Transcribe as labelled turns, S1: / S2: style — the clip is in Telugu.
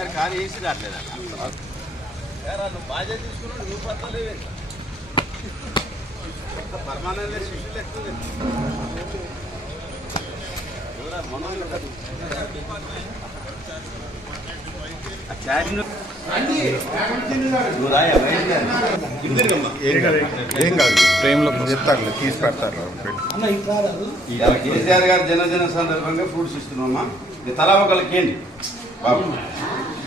S1: గారి కారు వేసి రావట్లేదు బాధ్యత తీసుకున్నాడు నువ్వు పట్టలేవు పరమానంద శిష్యులు ఎక్కువ.
S2: ఏం కాదు. ఫ్రేమ్లో చెప్తారు? తీసి పెడతారు.
S1: కేసీఆర్ గారి జన్మదిన సందర్భంగా ఫ్రూట్స్ ఇస్తున్నామా తలా ఒకళ్ళకి ఏంటి? బాబు.